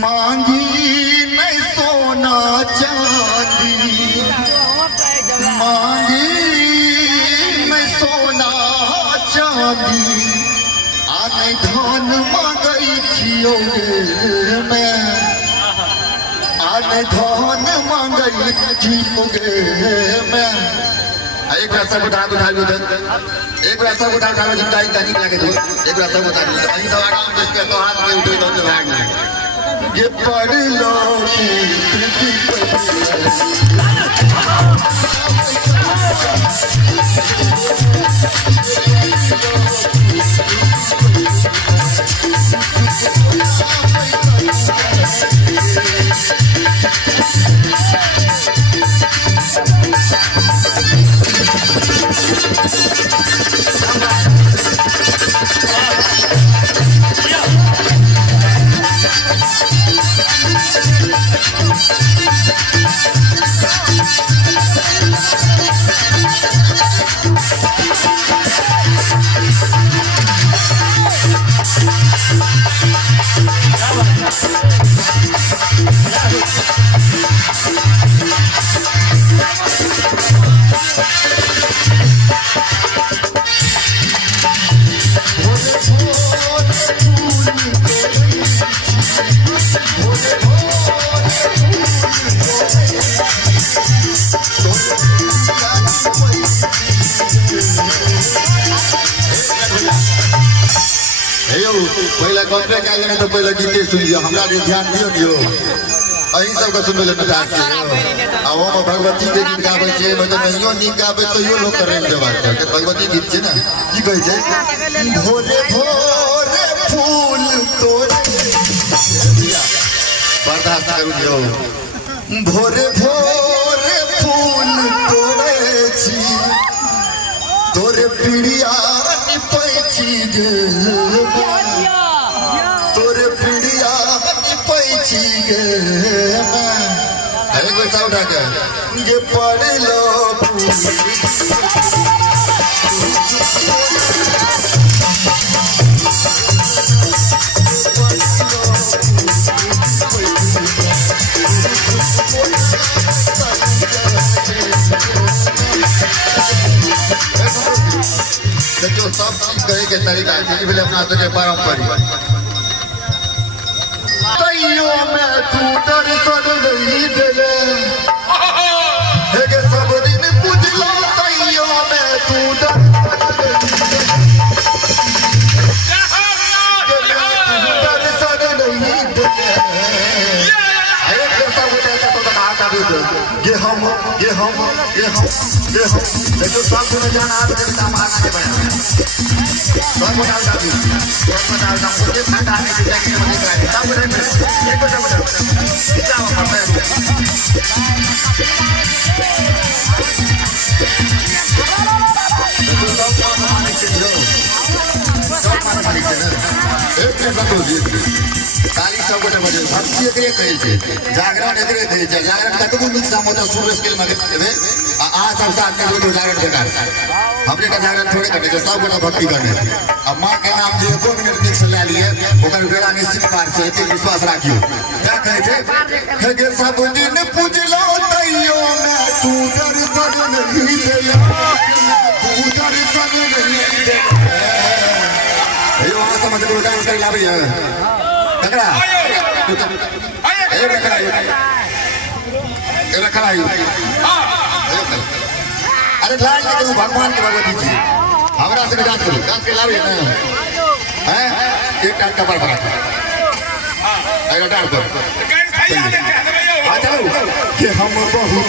मांगी नहीं सोना चांदी, मांगी नहीं सोना चांदी, आने धन मांगई छियो गे मैं, आने धन मांगई छियो गे मैं। एक रास्ता को उठा लो, एक रास्ता को उठा लो, जितना तनिक लगे तो एक रास्ता को उठा लो। अभी तो आराम से तो हाथ में उठे तो भाग में ये पढ़ लो पहले कॉन्ट्रे क्या लेना तो पहले गीते सुन लियो, हमरा भी ध्यान दियो दियो। अहीं सब का सुनबे ले न चाहते हो। आ वो भगवती के गीत गाबै छै, मतलब नहियो नीक गाबै तो यो लोग करे देबाक के भगवती गीत छै ना, की कहै छै भोरे भोरे फूल तोड़े बर्दाश्त करू दियो। भोरे भोरे फूल तोड़े छी, तोरे पीड़िया निपै छी गे, तोरे पीड़िया निपै छी गे मैं। एक बेर सब उठा के ये पढ़ लो देखो सब चीज कहे के तरीका है, अपना सके पारंपरिक तैयो मैं तू दर्शन नहीं देले, सब दिन पूजलो तैयो मैं तू दर्शन नहीं देले। ये हम देखो सब सुने जाना आज के सामान के बना सब बता दादी सब बता दा मुझे पता नहीं कि क्या मुझे कराए सब बता एक बता क्या हो मैं काली सब बजे भक्ति एकरे कहै छै, जागरण एकरे कहै छै। जागरण कतबो नीक सा मोटा सूर्य स्केल में देबे आ सब साथ में दो जागरण बेकार हमरे का जागरण थोड़े करने के सब गोटा भक्ति करने। अब मां के नाम जे 2 मिनट नीक से ले लिए ओकर बेड़ा निश्चित पार से एते विश्वास राखियो। क्या कहै छै हे गे सब दिन पूजलो तैयो मैं तू दर्शन नहीं देला, तू दर्शन नहीं देला। यो आ समझ लो डांस कर लाबे है ककरा ए रखा हां अरे लाल के तू भगवान के भगवती जी हमरा से डांस करू डांस के लाबे ना हैं एक डांस का पर हां आएगा डांस कर आ चलो कि हम बहुत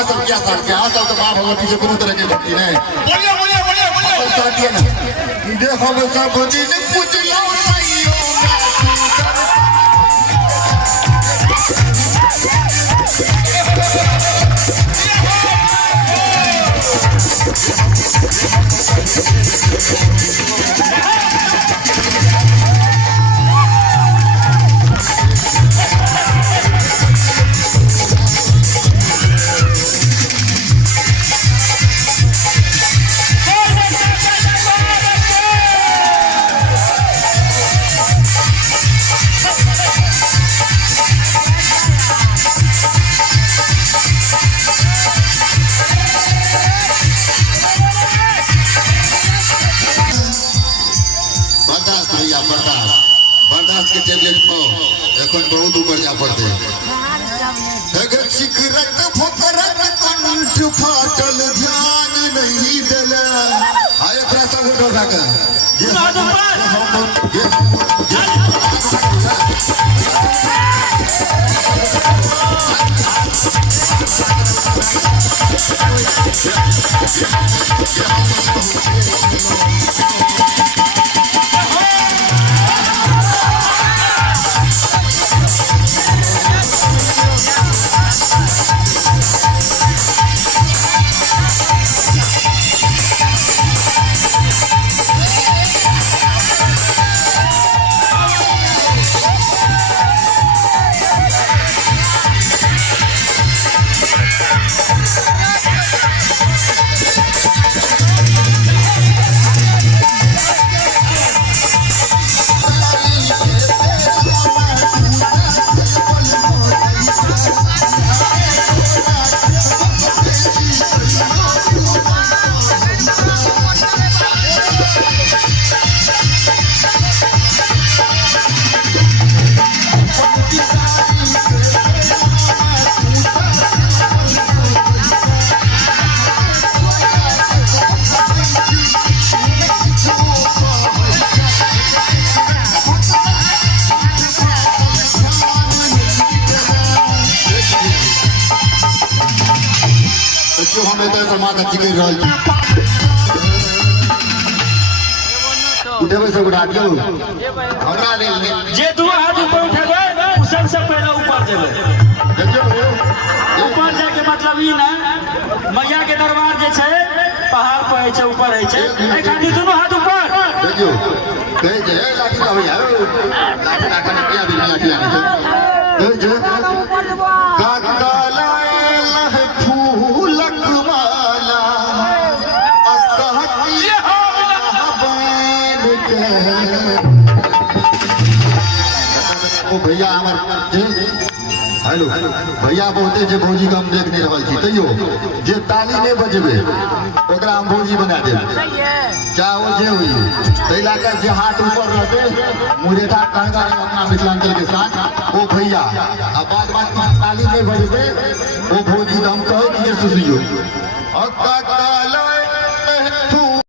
सब क्या साल के आज तो मां भगवती से कोनो तरह की भक्ति नहीं। बोलिए बोलिए बोलिए बोलिए साथ दिए ना दे हम सब दिन पूजलो तैयो मैं बर्दाश्त के टेबलेट को এখন बहुत ऊपर जा पड़ते अगर सिगरेट फकरत कंठ फाटल ध्यान नहीं देला आए प्रसा उठो सके माता जी के रोल देवे से उठा दियो हमरा ले जे दू हाथ ऊपर उठेबे उ सबसे पहले ऊपर जेबे देखियो ऊपर जाए के मतलब ई ना मैया के दरबार जे छै पहाड़ पर है छै ऊपर है छै ए खाली दोनों हाथ ऊपर देखियो कहे जे लाठी का भैया लाठी लाठी क्या भी लाठी आने कहे जे काका लाए फूलक माला ओ भैया हमार हेलो भैया बहुते जे भौजी के हम देख नहीं रहल छी तैयो जे ताली नहीं बजेबे ओकरा हम भौजी बना देब क्या हो जे हुई तै लाकर जे हाथ ऊपर रहते मुरेठा कणगा अपना मिथिलांचल के साथ ओ भैया आ बाद ताली नहीं बजेबे ओ भौजी हम कहे कि ये सुसियो